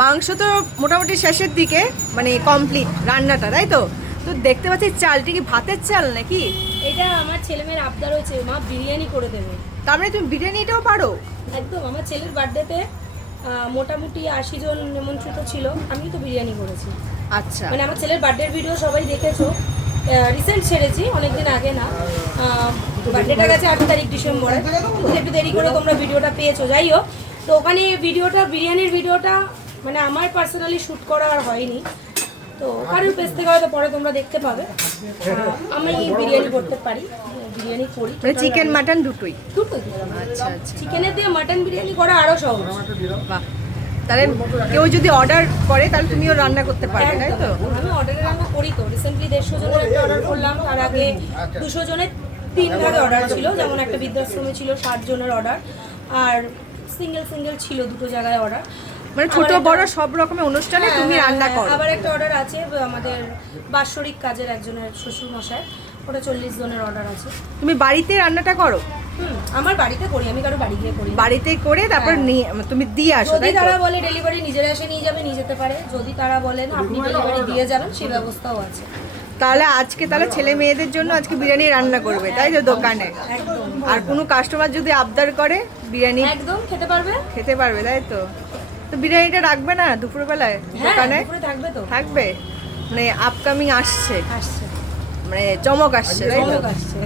মাংস তো মোটামুটি শেষের দিকে, মানে কমপ্লিট রান্নাটা, তাই তো? তো দেখতে পাচ্ছি চালটি কি ভাতের চাল নাকি? এটা আমার ছেলেমেয়ের আবদার হয়েছে, মা বিরিয়ানি করে দেবে। তার মানে তুমি বিরিয়ানিটাও পারো? একদম, আমার ছেলের বার্থডেতে মোটামুটি 80 জন নিমন্ত্রিত ছিল, আমি তো বিরিয়ানি করেছি। আচ্ছা, মানে আমার ছেলের বার্থডের ভিডিও সবাই দেখেছো, রিসেন্ট ছেড়েছি, অনেকদিন আগে না। বার্থডেটা গেছে 8 তারিখ ডিসেম্বরে, একটু দেরি করে তোমরা ভিডিওটা পেয়েছো। যাই হোক, তো ওখানে ভিডিওটা, বিরিয়ানির ভিডিওটা মানে আমার পার্সোনালি শ্যুট করা আর হয়নি, তো কারোর পেজ থেকে হয়তো পরে তোমরা দেখতে পাবে। আমি বিরিয়ানি করতে পারি, বিরিয়ানি করি, মানে চিকেন মাটন দুটোই? দুটোই। আচ্ছা আচ্ছা, চিকেনের দিয়ে মাটন বিরিয়ানি করা আরও সহজ। বাহ। তাহলে কেউ যদি অর্ডার করে তাহলে তুমিও রান্না করতে পারবে, তাই তো? আমি অর্ডারে রান্না করি তো, রিসেন্টলি 150 জনের একটা অর্ডার করলাম, তার আগে 200 জনের 3 ভাগে অর্ডার ছিল, যেমন একটা বৃদ্ধাশ্রমে ছিল 60 জনের অর্ডার, আর সিঙ্গেল সিঙ্গেল ছিল 2 জায়গায় অর্ডার। মানে ছোট বড় সব রকমের অনুষ্ঠানে তুমি রান্না করো? আবার একটা অর্ডার আছে আমাদের বাৎসরিক কাজের একজনের শ্বশুর মশাই, ওটা 40 জনের অর্ডার আছে। তুমি বাড়িতে রান্নাটা করো? আমার বাড়িতে করি, আমি কারো বাড়ি গিয়ে করি। বাড়িতে করে তারপর নিয়ে তুমি দিয়ে আসো, যদি তাই তো? তারা বলে ডেলিভারি নিজেরা এসে নিয়ে যাবে, নিয়ে যেতে পারে। যদি তারা বলেন আপনি ডেলিভারি দিয়ে যাবেন, সেই ব্যবস্থাও আছে। তাহলে আজকে তাহলে ছেলে মেয়েদের জন্য আজকে বিরিয়ানি রান্না করবে, তাই তো, দোকানে? একদম। আর কোনো কাস্টমার যদি আবদার করে বিরিয়ানি একদম খেতে পারবে। খেতে পারবে, তাই তো? তো বিরিয়ানিটা রাখবে না দুপুরবেলায় হ্যাঁ, দোকানে? দুপুরে থাকবে তো। থাকবে, মানে আপকামিং আসছে, আসছে, মানে চমক আসছে, তাই তো? চমক আসছে।